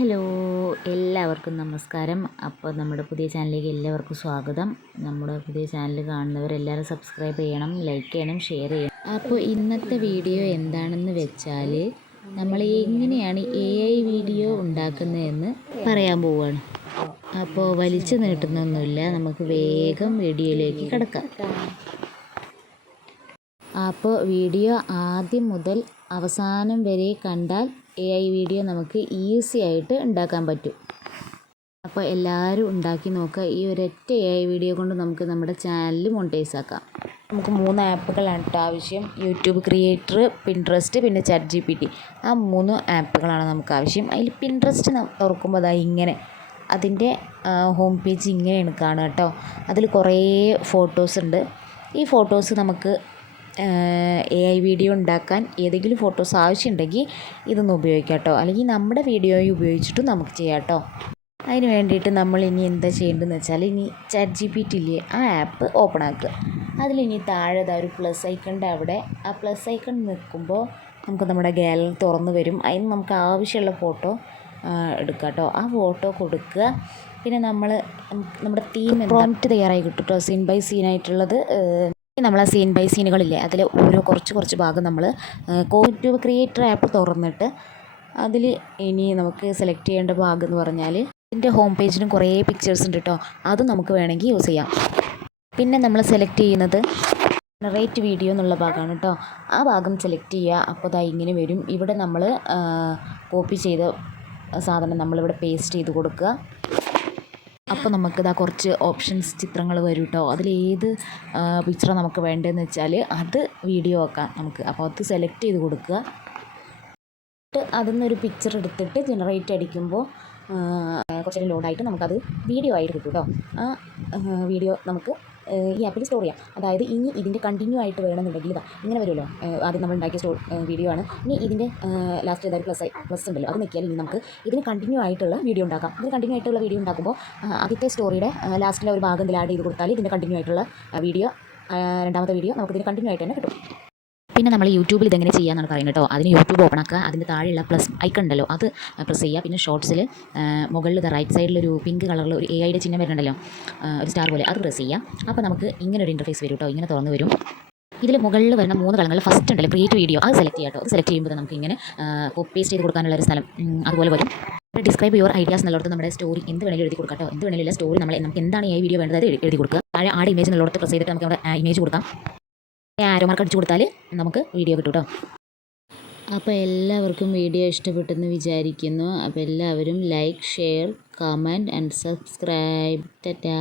Hello, എല്ലാവർക്കും നമസ്കാരം. അപ്പോൾ നമ്മുടെ പുതിയ ചാനലിലേക്ക് എല്ലാവർക്കും സ്വാഗതം. നമ്മുടെ പുതിയ ചാനൽ കാണുന്നവരെല്ലാവരും സബ്സ്ക്രൈബ് ചെയ്യണം, ലൈക്ക് ചെയ്യണം, ഷെയർ ചെയ്യണം. അപ്പോൾ ഇന്നത്തെ വീഡിയോ എന്താണെന്ന് വെച്ചാൽ നമ്മൾ എങ്ങനെയാണ് AI വീഡിയോ ഉണ്ടാക്കുന്നതെന്ന് പറയാൻ പോവുകയാണ്. അപ്പോൾ വലിച്ചു നീട്ടുന്നൊന്നുമില്ല, നമുക്ക് വേഗം വീഡിയോയിലേക്ക് കിടക്കാം. അപ്പോൾ വീഡിയോ ആദ്യം മുതൽ അവസാനം വരെ കണ്ടാൽ AI വീഡിയോ നമുക്ക് ഈസി ആയിട്ട് ഉണ്ടാക്കാൻ പറ്റും. അപ്പോൾ എല്ലാവരും ഉണ്ടാക്കി നോക്കുക. ഈ ഒരൊറ്റ AI വീഡിയോ കൊണ്ട് നമുക്ക് നമ്മുടെ ചാനൽ മോണിറ്റൈസ് ആക്കാം. നമുക്ക് 3 ആപ്പുകളാണ് കേട്ടോ ആവശ്യം. യൂട്യൂബ് ക്രിയേറ്റർ, പിൻട്രസ്റ്റ്, പിന്നെ ChatGPT. ആ 3 ആപ്പുകളാണ് നമുക്ക് ആവശ്യം. അതിൽ പിൻട്രസ്റ്റ് തുറക്കുമ്പോൾ അതാ ഇങ്ങനെ അതിൻ്റെ ഹോം പേജ് ഇങ്ങനെയാണ് കാണുക കേട്ടോ. അതിൽ കുറേ ഫോട്ടോസ് ഉണ്ട്. ഈ ഫോട്ടോസ് നമുക്ക് AI വീഡിയോ ഉണ്ടാക്കാൻ ഏതെങ്കിലും ഫോട്ടോസ് ആവശ്യമുണ്ടെങ്കിൽ ഇതൊന്ന് ഉപയോഗിക്കാം കേട്ടോ. അല്ലെങ്കിൽ നമ്മുടെ വീഡിയോ ഉപയോഗിച്ചിട്ടും നമുക്ക് ചെയ്യാം കേട്ടോ. അതിന് വേണ്ടിയിട്ട് നമ്മൾ ഇനി എന്താ ചെയ്യേണ്ടതെന്ന് വെച്ചാൽ, ഇനി ChatGPT ഇല്ലേ, ആ ആപ്പ് ഓപ്പൺ ആക്കുക. അതിലിനി താഴെ ഒരു പ്ലസ് ഐക്കണിൻ്റെ അവിടെ ആ പ്ലസ് ഐക്കൺ നിൽക്കുമ്പോൾ നമുക്ക് നമ്മുടെ ഗാലറി തുറന്ന് വരും. അതിന് നമുക്ക് ആവശ്യമുള്ള ഫോട്ടോ എടുക്കുക കേട്ടോ. ആ ഫോട്ടോ കൊടുക്കുക. പിന്നെ നമ്മുടെ തീം പ്രോംപ്റ്റ് തയ്യാറായി കിട്ടും കേട്ടോ. സീൻ ബൈ സീനായിട്ടുള്ളത്. നമ്മൾ ആ സീൻ ബൈ സീനുകളില്ലേ, അതിൽ ഓരോ കുറച്ച് ഭാഗം നമ്മൾ യൂട്യൂബ് ക്രിയേറ്റർ ആപ്പ് തുറന്നിട്ട് അതിൽ ഇനി നമുക്ക് സെലക്ട് ചെയ്യേണ്ട ഭാഗം എന്ന് പറഞ്ഞാൽ, ഇതിൻ്റെ ഹോം പേജിലും കുറേ പിക്ചേഴ്സ് ഉണ്ട് കേട്ടോ. അതും നമുക്ക് വേണമെങ്കിൽ യൂസ് ചെയ്യാം. പിന്നെ നമ്മൾ സെലക്ട് ചെയ്യുന്നത് ജനറേറ്റ് വീഡിയോ എന്നുള്ള ഭാഗമാണ് കേട്ടോ. ആ ഭാഗം സെലക്ട് ചെയ്യുക. അപ്പോൾ അതാ ഇങ്ങനെ വരും. ഇവിടെ നമ്മൾ കോപ്പി ചെയ്ത സാധനം നമ്മളിവിടെ പേസ്റ്റ് ചെയ്ത് കൊടുക്കുക. അപ്പോൾ നമുക്കിതാ കുറച്ച് ഓപ്ഷൻസ്, ചിത്രങ്ങൾ വരും കേട്ടോ. അതിലേത് പിക്ചറാണ് നമുക്ക് വേണ്ടതെന്ന് വെച്ചാൽ അത് വീഡിയോ ആക്കാം നമുക്ക്. അപ്പോൾ അത് സെലക്ട് ചെയ്ത് കൊടുക്കുക. അതിൽ നിന്നൊരു പിക്ചർ എടുത്തിട്ട് ജനറേറ്റ് അടിക്കുമ്പോൾ കുറച്ച് ലോഡായിട്ട് നമുക്കത് വീഡിയോ ആയിട്ട് കിട്ടും കേട്ടോ. ആ വീഡിയോ നമുക്ക് ഈ ആപ്പിൽ സ്റ്റോർ ചെയ്യാം. അതായത് ഇനി ഇതിൻ്റെ കണ്ടിന്യൂ ആയിട്ട് വേണമെന്നുണ്ടെങ്കിൽ ഇതാ ഇങ്ങനെ വരുമല്ലോ. ആദ്യം നമ്മൾ ഉണ്ടാക്കിയ വീഡിയോ ആണ്. ഇനി ഇതിൻ്റെ ലാസ്റ്റ് ഏതായാലും പ്ലസ് ഉണ്ടല്ലോ, അത് നിൽക്കിയാൽ ഇനി നമുക്ക് ഇതിന് കണ്ടിന്യൂ ആയിട്ടുള്ള വീഡിയോ ഉണ്ടാക്കാം. ഇതിന് കണ്ടിന്യൂ ആയിട്ടുള്ള വീഡിയോ ഉണ്ടാക്കുമ്പോൾ ആദ്യത്തെ സ്റ്റോറിയുടെ ലാസ്റ്റിലെ ഒരു ഭാഗം ഇതിൽ ആഡ് ചെയ്ത് കൊടുത്താൽ ഇതിൻ്റെ കണ്ടിന്യൂ ആയിട്ടുള്ള വീഡിയോ, രണ്ടാമത്തെ വീഡിയോ നമുക്ക് ഇതിന് കണ്ടിന്യൂ ആയിട്ട് തന്നെ കിട്ടും. പിന്നെ നമ്മൾ യൂട്യൂബിൽ ഇതെങ്ങനെ ചെയ്യാമെന്നാണ് പറയുന്നത് കേട്ടോ. അതിന് യൂട്യൂബ് ഓപ്പൺ ആക്കുക. അതിൻ്റെ താഴെയുള്ള പ്ലസ് ഐക്കൺ ഉണ്ടല്ലോ, അത് പ്രസ് ചെയ്യുക. പിന്നെ ഷോർട്സിൽ മുകളിൽ റൈറ്റ് സൈഡിലൊരു പിങ്ക് കളറിൽ ഒരു AIയുടെ ചിഹ്നം വരുന്നുണ്ടല്ലോ, ഒരു സ്റ്റാർ പോലെ, അത് പ്രസ് ചെയ്യുക. അപ്പോൾ നമുക്ക് ഇങ്ങനെ ഒരു ഇൻ്റർഫേസ് വരും കേട്ടോ. ഇങ്ങനെ തുറന്ന് വരും. ഇതിൽ മുകളിൽ വരുന്ന 3 കളങ്ങളിൽ ഫസ്റ്റ് ഉണ്ടല്ലോ ക്രിയേറ്റ് വീഡിയോ, അത് സെലക്ട് ചെയ്യാം കേട്ടോ. അത് സെലക്ട് ചെയ്യുമ്പോൾ നമുക്ക് ഇങ്ങനെ കോപ്പി പേസ്റ്റ് ചെയ്ത് കൊടുക്കാനുള്ള ഒരു സ്ഥലം അതുപോലെ വരും. ഡിസ്ക്രൈബ് യുവർ ഐഡിയാസ് എന്നുള്ളടത്ത് നമ്മുടെ സ്റ്റോറി എന്ത് വേണമെങ്കിലും എഴുതി കൊടുക്കാം കേട്ടോ. എന്ത് വേണമെങ്കിലും സ്റ്റോറി നമുക്ക് എന്താണ് AI വീഡിയോ വേണ്ടത് എഴുതി കൊടുക്കുക. താഴെ ആഡ് ഇമേജ് എന്നുള്ളടത്ത് പ്രസ് ചെയ്തിട്ട് നമുക്ക് അവിടെ ഇമേജ് കൊടുക്കാം. ആരോ മാർക്ക് അടിച്ചു കൊടുത്താൽ നമുക്ക് വീഡിയോ കിട്ടും കേട്ടോ. അപ്പോൾ എല്ലാവർക്കും വീഡിയോ ഇഷ്ടപ്പെട്ടെന്ന് വിചാരിക്കുന്നു. അപ്പോൾ എല്ലാവരും like, share, comment and subscribe. Tata.